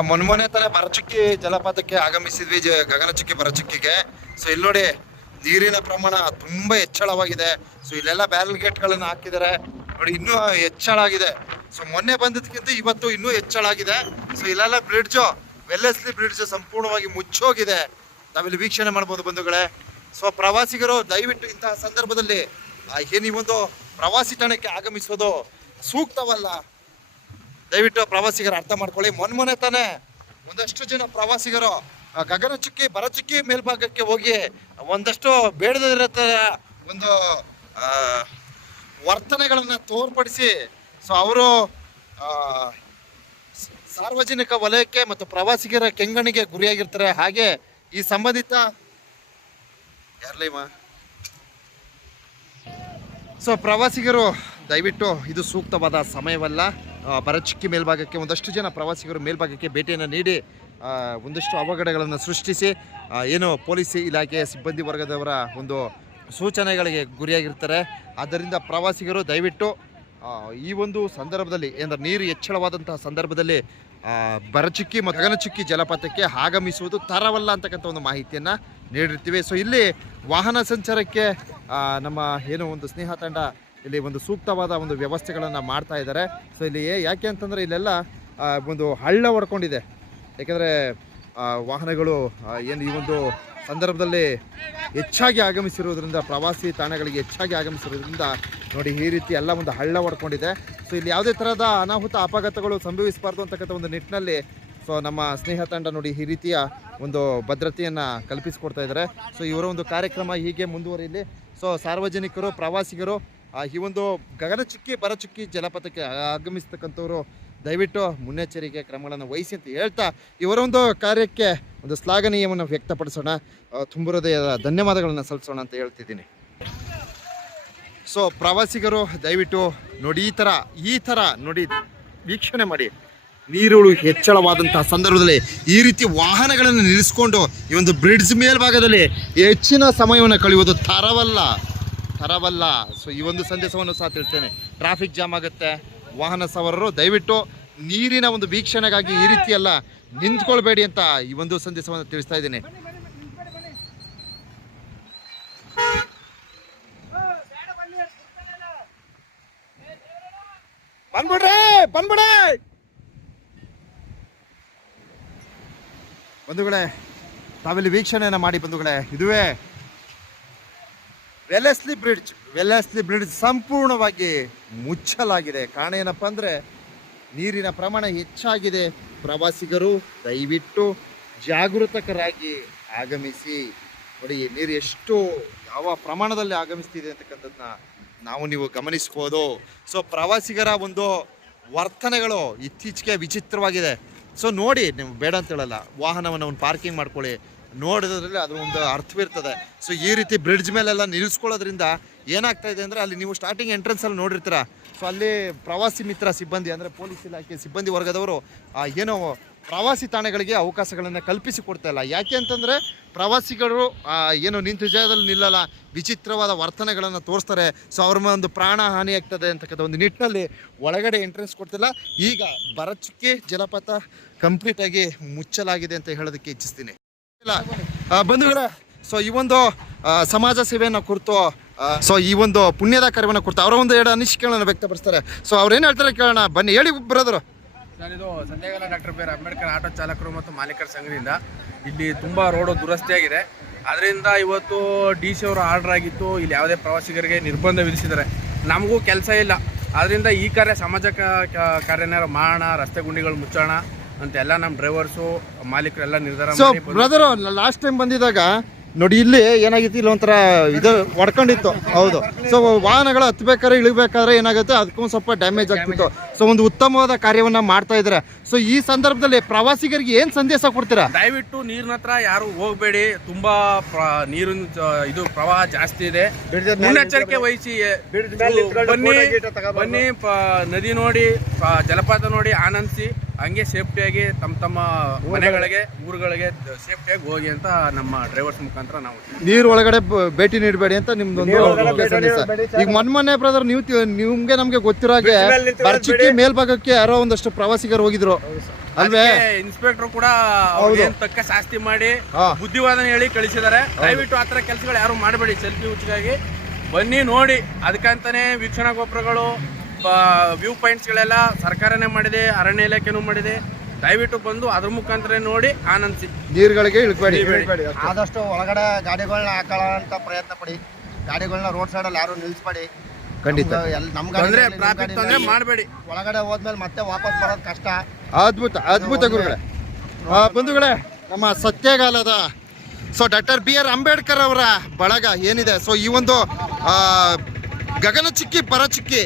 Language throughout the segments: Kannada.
ಮೊನ್ನೆ ತಾನೇ ಬರಚುಕ್ಕಿ ಜಲಪಾತಕ್ಕೆ ಆಗಮಿಸಿದ್ವಿ, ಜ- ಗಗನಚುಕ್ಕಿ ಬರಚುಕ್ಕಿಗೆ. ಸೊ ಇಲ್ಲಿ ನೋಡಿ, ನೀರಿನ ಪ್ರಮಾಣ ತುಂಬಾ ಹೆಚ್ಚಳವಾಗಿದೆ. ಸೊ ಇಲ್ಲೆಲ್ಲ ಬ್ಯಾರಲ್ ಗೇಟ್ಗಳನ್ನು ಹಾಕಿದ್ದಾರೆ ನೋಡಿ, ಇನ್ನೂ ಹೆಚ್ಚಳ ಆಗಿದೆ. ಸೊ ಮೊನ್ನೆ ಬಂದದಕ್ಕಿಂತ ಇವತ್ತು ಇನ್ನೂ ಹೆಚ್ಚಳ ಆಗಿದೆ. ಸೊ ಇಲ್ಲೆಲ್ಲ ಬ್ರಿಡ್ಜು ವೆಲ್ಲೆಸ್ಲಿ ಬ್ರಿಡ್ಜ್ ಸಂಪೂರ್ಣವಾಗಿ ಮುಚ್ಚೋಗಿದೆ. ನಾವಿಲ್ಲಿ ವೀಕ್ಷಣೆ ಮಾಡ್ಬೋದು ಬಂಧುಗಳೇ. ಸೊ ಪ್ರವಾಸಿಗರು, ದಯವಿಟ್ಟು ಇಂತಹ ಸಂದರ್ಭದಲ್ಲಿ ಈ ಒಂದು ಪ್ರವಾಸಿ ತಾಣಕ್ಕೆ ಆಗಮಿಸೋದು ಸೂಕ್ತವಲ್ಲ. ದಯವಿಟ್ಟು ಪ್ರವಾಸಿಗರು ಅರ್ಥ ಮಾಡ್ಕೊಳ್ಳಿ. ಮೊನ್ನೆ ತಾನೇ ಒಂದಷ್ಟು ಜನ ಪ್ರವಾಸಿಗರು ಗಗನಚುಕ್ಕಿ ಬರಚುಕ್ಕಿ ಮೇಲ್ಭಾಗಕ್ಕೆ ಹೋಗಿ ಒಂದಷ್ಟು ಬೇಡದಿರತ್ತ ಒಂದು ವರ್ತನೆಗಳನ್ನು ತೋರ್ಪಡಿಸಿ, ಸೊ ಅವರು ಸಾರ್ವಜನಿಕ ವಲಯಕ್ಕೆ ಮತ್ತು ಪ್ರವಾಸಿಗರ ಕೆಂಗಣಿಗೆ ಗುರಿಯಾಗಿರ್ತಾರೆ. ಹಾಗೆ ಈ ಸಂಬಂಧಿತ ಯಾರ್ಲೈಮ ಸೊ ಪ್ರವಾಸಿಗರು, ದಯವಿಟ್ಟು ಇದು ಸೂಕ್ತವಾದ ಸಮಯವಲ್ಲ. ಬರಚುಕ್ಕಿ ಮೇಲ್ಭಾಗಕ್ಕೆ ಒಂದಷ್ಟು ಜನ ಪ್ರವಾಸಿಗರು ಮೇಲ್ಭಾಗಕ್ಕೆ ಭೇಟಿಯನ್ನು ನೀಡಿ ಒಂದಷ್ಟು ಅವಘಡಗಳನ್ನು ಸೃಷ್ಟಿಸಿ ಏನು ಪೊಲೀಸ್ ಇಲಾಖೆ ಸಿಬ್ಬಂದಿ ವರ್ಗದವರ ಒಂದು ಸೂಚನೆಗಳಿಗೆ ಗುರಿಯಾಗಿರ್ತಾರೆ. ಆದ್ದರಿಂದ ಪ್ರವಾಸಿಗರು ದಯವಿಟ್ಟು ಈ ಒಂದು ಸಂದರ್ಭದಲ್ಲಿ ಅಂದರೆ ನೀರು ಹೆಚ್ಚಳವಾದಂತಹ ಸಂದರ್ಭದಲ್ಲಿ ಬರಚಿಕ್ಕಿ ಮತ್ತು ಜಲಪಾತಕ್ಕೆ ಆಗಮಿಸುವುದು ತರವಲ್ಲ ಅಂತಕ್ಕಂಥ ಒಂದು ಮಾಹಿತಿಯನ್ನು ನೀಡಿರ್ತೀವಿ. ಸೊ ಇಲ್ಲಿ ವಾಹನ ಸಂಚಾರಕ್ಕೆ ನಮ್ಮ ಏನು ಒಂದು ಸ್ನೇಹ ತಂಡ ಇಲ್ಲಿ ಒಂದು ಸೂಕ್ತವಾದ ಒಂದು ವ್ಯವಸ್ಥೆಗಳನ್ನು ಮಾಡ್ತಾ ಇದ್ದಾರೆ. ಸೊ ಇಲ್ಲಿ ಯಾಕೆ ಅಂತಂದರೆ ಇಲ್ಲೆಲ್ಲ ಒಂದು ಹಳ್ಳ ಹೊಡ್ಕೊಂಡಿದೆ. ಯಾಕೆಂದರೆ ವಾಹನಗಳು ಏನು ಈ ಒಂದು ಸಂದರ್ಭದಲ್ಲಿ ಹೆಚ್ಚಾಗಿ ಆಗಮಿಸಿರುವುದರಿಂದ, ಪ್ರವಾಸಿ ತಾಣಗಳಿಗೆ ಹೆಚ್ಚಾಗಿ ಆಗಮಿಸಿರೋದ್ರಿಂದ ನೋಡಿ ಈ ರೀತಿ ಎಲ್ಲ ಒಂದು ಹಳ್ಳ ಹೊಡ್ಕೊಂಡಿದೆ. ಸೊ ಇಲ್ಲಿ ಯಾವುದೇ ಥರದ ಅನಾಹುತ, ಅಪಘಾತಗಳು ಸಂಭವಿಸಬಾರ್ದು ಅಂತಕ್ಕಂಥ ಒಂದು ನಿಟ್ಟಿನಲ್ಲಿ, ಸೊ, ನಮ್ಮ ಸ್ನೇಹ ತಂಡ ನೋಡಿ ಈ ರೀತಿಯ ಒಂದು ಭದ್ರತೆಯನ್ನು ಕಲ್ಪಿಸಿಕೊಡ್ತಾ ಇದ್ದಾರೆ. ಸೊ ಇವರ ಒಂದು ಕಾರ್ಯಕ್ರಮ ಹೀಗೆ ಮುಂದುವರಿಯಲಿ ಸೊ ಸಾರ್ವಜನಿಕರು, ಪ್ರವಾಸಿಗರು ಈ ಒಂದು ಗಗನಚುಕ್ಕಿ ಬರಚುಕ್ಕಿ ಜಲಪಾತಕ್ಕೆ ಆಗಮಿಸ್ತಕ್ಕಂಥವ್ರು ದಯವಿಟ್ಟು ಮುನ್ನೆಚ್ಚರಿಕೆ ಕ್ರಮಗಳನ್ನು ವಹಿಸಿ ಅಂತ ಹೇಳ್ತಾ ಇವರ ಒಂದು ಕಾರ್ಯಕ್ಕೆ ಒಂದು ಶ್ಲಾಘನೀಯವನ್ನು ವ್ಯಕ್ತಪಡಿಸೋಣ. ಆ, ತುಂಬ ಧನ್ಯವಾದಗಳನ್ನು ಸಲ್ಲಿಸೋಣ ಅಂತ ಹೇಳ್ತಿದ್ದೀನಿ. ಸೊ ಪ್ರವಾಸಿಗರು ದಯವಿಟ್ಟು ನೋಡಿ ಈ ಥರ ಈ ಥರ ನೋಡಿ ವೀಕ್ಷಣೆ ಮಾಡಿ. ನೀರುಳು ಹೆಚ್ಚಳವಾದಂತಹ ಸಂದರ್ಭದಲ್ಲಿ ಈ ರೀತಿ ವಾಹನಗಳನ್ನು ನಿಲ್ಲಿಸಿಕೊಂಡು ಈ ಒಂದು ಬ್ರಿಡ್ಜ್ ಮೇಲ್ಭಾಗದಲ್ಲಿ ಹೆಚ್ಚಿನ ಸಮಯವನ್ನು ಕಳೆಯುವುದು ತರವಲ್ಲ. ತರವಲ್ಲ. ಸೊ ಈ ಒಂದು ಸಂದೇಶವನ್ನು ಸಹ ತಿಳಿಸ್ತೇನೆ. ಟ್ರಾಫಿಕ್ ಜಾಮ್ ಆಗುತ್ತೆ. ವಾಹನ ಸವಾರರು, ದಯವಿಟ್ಟು ನೀರಿನ ಒಂದು ವೀಕ್ಷಣೆಗಾಗಿ ಈ ರೀತಿ ಎಲ್ಲ ನಿಂತ್ಕೊಳ್ಬೇಡಿ ಅಂತ ಈ ಒಂದು ಸಂದೇಶವನ್ನು ತಿಳಿಸ್ತಾ ಇದ್ದೀನಿ. ಬಂದ್ಬಿಡ್ರಿ, ಬಂದ್ಬಿಡಿ! ಬಂಧುಗಳೇ ತಾವಿಲ್ಲಿ ವೀಕ್ಷಣೆಯನ್ನು ಮಾಡಿ ಬಂಧುಗಳೇ, ಇದುವೇ ವೆಲೆಸ್ಲಿ ಬ್ರಿಡ್ಜ್ ವೆಲೆಸ್ಲಿ ಬ್ರಿಡ್ಜ್ ಸಂಪೂರ್ಣವಾಗಿ ಮುಚ್ಚಲಾಗಿದೆ. ಕಾರಣ ಏನಪ್ಪ ಅಂದರೆ ನೀರಿನ ಪ್ರಮಾಣ ಹೆಚ್ಚಾಗಿದೆ. ಪ್ರವಾಸಿಗರು ದಯವಿಟ್ಟು ಜಾಗೃತಕರಾಗಿ ಆಗಮಿಸಿ. ನೋಡಿ ನೀರು ಎಷ್ಟು ಯಾವ ಪ್ರಮಾಣದಲ್ಲಿ ಆಗಮಿಸ್ತಿದೆ ಅಂತಕ್ಕಂಥದ್ದನ್ನ ನಾವು ನೀವು ಗಮನಿಸ್ಬೋದು. ಸೊ ಪ್ರವಾಸಿಗರ ಒಂದು ವರ್ತನೆಗಳು ಇತ್ತೀಚೆಗೆ ವಿಚಿತ್ರವಾಗಿದೆ. ಸೊ ನೋಡಿ, ನೀವು ಬೇಡ ಅಂತ ಹೇಳಲ್ಲ. ವಾಹನವನ್ನು ಒಂದು ಪಾರ್ಕಿಂಗ್ ಮಾಡ್ಕೊಳ್ಳಿ. ನೋಡಿದ್ರಲ್ಲಿ ಅದ್ರ ಒಂದು ಅರ್ಥವಿರ್ತದೆ ಸೊ ಈ ರೀತಿ ಬ್ರಿಡ್ಜ್ ಮೇಲೆಲ್ಲ ನಿಲ್ಲಿಸ್ಕೊಳ್ಳೋದ್ರಿಂದ ಏನಾಗ್ತಾ ಇದೆ ಅಂದರೆ ಅಲ್ಲಿ ನೀವು ಸ್ಟಾರ್ಟಿಂಗ್ ಎಂಟ್ರೆನ್ಸಲ್ಲಿ ನೋಡಿರ್ತೀರ. ಸೊ ಅಲ್ಲಿ ಪ್ರವಾಸಿ ಮಿತ್ರ ಸಿಬ್ಬಂದಿ ಅಂದರೆ ಪೊಲೀಸ್ ಇಲಾಖೆ ಸಿಬ್ಬಂದಿ ವರ್ಗದವರು ಏನೋ ಪ್ರವಾಸಿ ತಾಣಗಳಿಗೆ ಅವಕಾಶಗಳನ್ನು ಕಲ್ಪಿಸಿ ಕೊಡ್ತಾ ಇಲ್ಲ. ಯಾಕೆ ಅಂತಂದರೆ ಪ್ರವಾಸಿಗರು ಏನು ನಿಂತ ಜಾಗದಲ್ಲಿ ನಿಲ್ಲಲ್ಲ, ವಿಚಿತ್ರವಾದ ವರ್ತನೆಗಳನ್ನು ತೋರಿಸ್ತಾರೆ. ಸೊ ಅವ್ರ ಒಂದು ಪ್ರಾಣ ಹಾನಿ ಆಗ್ತದೆ ಅಂತಕ್ಕಂಥ ಒಂದು ನಿಟ್ಟಿನಲ್ಲಿ ಒಳಗಡೆ ಎಂಟ್ರೆನ್ಸ್ ಕೊಡ್ತಿಲ್ಲ. ಈಗ ಬರಚುಕ್ಕೆ ಜಲಪಾತ ಕಂಪ್ಲೀಟಾಗಿ ಮುಚ್ಚಲಾಗಿದೆ ಅಂತ ಹೇಳೋದಕ್ಕೆ ಇಚ್ಛಿಸ್ತೀನಿ. ಇಲ್ಲ. ಬಂಧುಗಳ ಸೊ ಈ ಒಂದು ಸಮಾಜ ಸೇವೆಯನ್ನು ಕುರಿತು ಸೊ ಈ ಒಂದು ಪುಣ್ಯದ ಕಾರ್ಯವನ್ನು ಕುರಿತು ಅವರ ಒಂದು ಎರಡು ಅನಿಸಿಕೆಗಳನ್ನು ವ್ಯಕ್ತಪಡಿಸ್ತಾರೆ. ಸೊ ಅವ್ರು ಏನು ಹೇಳ್ತಾರೆ ಕೇಳೋಣ, ಬನ್ನಿ, ಹೇಳಿ ಬ್ರದರು. ಇದು ಸಂದೇಗಾಲ doctor B R Ambedkar auto ಚಾಲಕರು ಮತ್ತು ಮಾಲೀಕರ ಸಂಘದಿಂದ ಇಲ್ಲಿ ತುಂಬ ರೋಡು ದುರಸ್ತಿಯಾಗಿದೆ. ಅದರಿಂದ ಇವತ್ತು ಡಿ ಸಿ ಅವರು ಆರ್ಡರ್ ಆಗಿತ್ತು. ಇಲ್ಲಿ ಯಾವುದೇ ಪ್ರವಾಸಿಗರಿಗೆ ನಿರ್ಬಂಧ ವಿಧಿಸಿದ್ದಾರೆ. ನಮಗೂ ಕೆಲಸ ಇಲ್ಲ. ಅದರಿಂದ ಈ ಕಾರ್ಯ ಸಮಾಜ ಕಾರ್ಯನೇರ ಮಾಡೋಣ, ರಸ್ತೆ ಗುಂಡಿಗಳು ಮುಚ್ಚೋಣ ಅಂತ ಎಲ್ಲ ನಮ್ಮ ಡ್ರೈವರ್ಸು ಮಾಲೀಕರೆಲ್ಲ ನಿರ್ಧಾರ ಸೊ ಮಾಡಿ ಬಂದು- ಬ್ರದರು ಲಾಸ್ಟ್ ಟೈಮ್ ಬಂದಿದ್ದಾಗ ನೋಡಿ ಇಲ್ಲಿ ಏನಾಗಿತ್ತು? ಇಲ್ಲಿ ಒಂಥರ ಇದು ಹೊಡ್ಕೊಂಡಿತ್ತು. ಹೌದು. ಸೊ ವಾಹನಗಳು ಹತ್ಬೇಕಾದ್ರೆ ಇಳಿಬೇಕಾದ್ರೆ ಏನಾಗುತ್ತೆ? ಅದಕ್ಕೂ ಸ್ವಲ್ಪ ಡ್ಯಾಮೇಜ್ ಆಗ್ತಿತ್ತು. ಸೊ ಒಂದು ಉತ್ತಮವಾದ ಕಾರ್ಯವನ್ನ ಮಾಡ್ತಾ ಇದ್ದಾರೆ. ಸೊ ಈ ಸಂದರ್ಭದಲ್ಲಿ ಪ್ರವಾಸಿಗರಿಗೆ ಏನ್ ಸಂದೇಶ ಕೊಡ್ತೀರಾ? ದಯವಿಟ್ಟು ನೀರಿನ ಹತ್ರ ಯಾರು ಹೋಗಬೇಡಿ. ತುಂಬಾ ಪ್ರ- ನೀರಿನ ಜ- ಇದು ಪ್ರವಾಹ ಜಾಸ್ತಿ ಇದೆ. ಮುನ್ನೆಚ್ಚರಿಕೆ ವಹಿಸಿ ಬನ್ನಿ ಬನ್ನಿ ಪ- ನದಿ ನೋಡಿ ಪ- ಜಲಪಾತ ನೋಡಿ ಆನಂದಿಸಿ. ಹಂಗೆ ಸೇಫ್ಟಿಯಾಗಿ ತಮ್ಮ ತಮ್ಮ ಮನೆಗಳಿಗೆ ಊರುಗಳಿಗೆ ಸೇಫ್ಟಿಯಾಗಿ ಹೋಗಿ ಅಂತ ನಮ್ಮ ಡ್ರೈವರ್ಸ್ ಮುಖಾಂತರ ನಾವು ನೀರು ಒಳಗಡೆ ಭೇಟಿ ನೀಡಬೇಡಿ ಅಂತ ನಿಮ್ದೊಂದು ಈಗ ಮೊನ್ನೆ ಮೊನ್ನೆ ಬ್ರದರ್ ನೀವು ನಿಮ್ಗೆ ನಮ್ಗೆ ಗೊತ್ತಿರೋ ಹಾಗೆ ಬರ್ಚಿಕ್ಕಿ ಮೇಲ್ಭಾಗಕ್ಕೆ ಯಾರೋ ಒಂದಷ್ಟು ಪ್ರವಾಸಿಗರು ಹೋಗಿದ್ರು. ಅಲ್ವೇ? ಇನ್ಸ್ಪೆಕ್ಟರ್ ಕೂಡ. ತಕ್ಕ ಶಾಸ್ತಿ ಮಾಡಿ ಬುದ್ಧಿವಾದನ ಬುದ್ಧಿವಾದನೆ ಹೇಳಿ ಕಳಿಸಿದ್ದಾರೆ. ದಯವಿಟ್ಟು ಆತರ ಕೆಲಸಗಳು ಯಾರು ಮಾಡಬೇಡಿ ಸೆಲ್ಫಿ ಹುಚ್ಚಿಗಾಗಿ. ಬನ್ನಿ ನೋಡಿ ಅದಕ್ಕಂತಾನೆ ವೀಕ್ಷಣಾ ಗೋಪುರಗಳು ವ್ಯೂ ಪಾಯಿಂಟ್ಸ್ಗಳೆಲ್ಲ ಸರ್ಕಾರನೇ ಮಾಡಿದೆ ಅರಣ್ಯ ಇಲಾಖೆನೂ ಮಾಡಿದೆ. ದಯವಿಟ್ಟು ಬಂದು ಅದ್ರ ಮುಖಾಂತರ ನೋಡಿ ಆನಂದಿಸಿ. ನೀರುಗಳಿಗೆ ಇಳ್ಬೇಡಿ. ಇಳ್ಬೇಡಿ. ಆದಷ್ಟು ಒಳಗಡೆ ಗಾಡಿಗಳನ್ನ ಹಾಕೊಳ್ಳೋಂತ ಪ್ರಯತ್ನ ಪಡಿ. ಗಾಡಿಗಳನ್ನ ರೋಡ್ ಸೈಡ್ ಅಲ್ಲಿ ಯಾರು ನಿಲ್ಸ್ಬೇಡಿ. ಖಂಡಿತ. ನಮ್ಗೆ ತೊಂದ್ರೆ ಟ್ರಾಫಿಕ್ ಗಾಡಿ ಮಾಡಬೇಡಿ. ಒಳಗಡೆ ಹೋದ್ಮೇಲೆ ಮತ್ತೆ ವಾಪಸ್ ಬರೋದು ಕಷ್ಟ. ಅದ್ಭುತ ಅದ್ಭುತ ಗುರುಗಳೇ. ಆ, ಬಂಧುಗಳೇ ನಮ್ಮ ಸತ್ಯಗಾಲದ so doctor B R Ambedkar ಅವರ ಬಳಗ ಏನಿದೆ? ಸೊ ಈ ಒಂದು ಗಗನ ಚಿಕ್ಕಿ ಪರಚುಕ್ಕಿ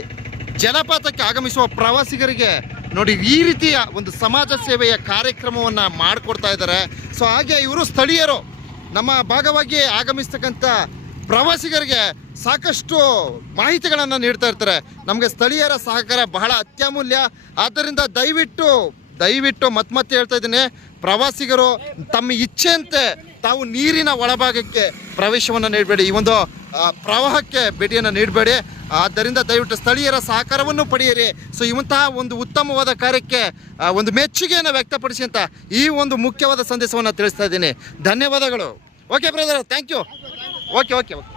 ಜಲಪಾತಕ್ಕೆ ಆಗಮಿಸುವ ಪ್ರವಾಸಿಗರಿಗೆ ನೋಡಿ ಈ ರೀತಿಯ ಒಂದು ಸಮಾಜ ಸೇವೆಯ ಕಾರ್ಯಕ್ರಮವನ್ನು ಮಾಡಿಕೊಡ್ತಾ ಇದ್ದಾರೆ. ಸೊ ಹಾಗೆ ಇವರು ಸ್ಥಳೀಯರು ನಮ್ಮ ಭಾಗವಾಗಿ ಆಗಮಿಸ್ತಕ್ಕಂಥ ಪ್ರವಾಸಿಗರಿಗೆ ಸಾಕಷ್ಟು ಮಾಹಿತಿಗಳನ್ನು ನೀಡ್ತಾ ಇರ್ತಾರೆ. ನಮಗೆ ಸ್ಥಳೀಯರ ಸಹಕಾರ ಬಹಳ ಅತ್ಯಮೂಲ್ಯ. ಆದ್ದರಿಂದ ದಯವಿಟ್ಟು ದಯವಿಟ್ಟು ಮತ್ತೆ ಮತ್ತೆ ಹೇಳ್ತಾ ಇದ್ದೀನಿ. ಪ್ರವಾಸಿಗರು ತಮ್ಮ ಇಚ್ಛೆಯಂತೆ ತಾವು ನೀರಿನ ಒಳಭಾಗಕ್ಕೆ ಪ್ರವೇಶವನ್ನು ನೀಡಬೇಡಿ. ಈ ಒಂದು ಪ್ರವಾಹಕ್ಕೆ ಭೇಟಿಯನ್ನು ನೀಡಬೇಡಿ. ಆದ್ದರಿಂದ ದಯವಿಟ್ಟು ಸ್ಥಳೀಯರ ಸಹಕಾರವನ್ನು ಪಡೆಯಿರಿ. ಸೊ ಇಂತಹ ಒಂದು ಉತ್ತಮವಾದ ಕಾರ್ಯಕ್ಕೆ ಒಂದು ಮೆಚ್ಚುಗೆಯನ್ನು ವ್ಯಕ್ತಪಡಿಸಿ ಅಂತ ಈ ಒಂದು ಮುಖ್ಯವಾದ ಸಂದೇಶವನ್ನು ತಿಳಿಸ್ತಾ ಇದ್ದೀನಿ. ಧನ್ಯವಾದಗಳು. Okay brother thank you okay okay okay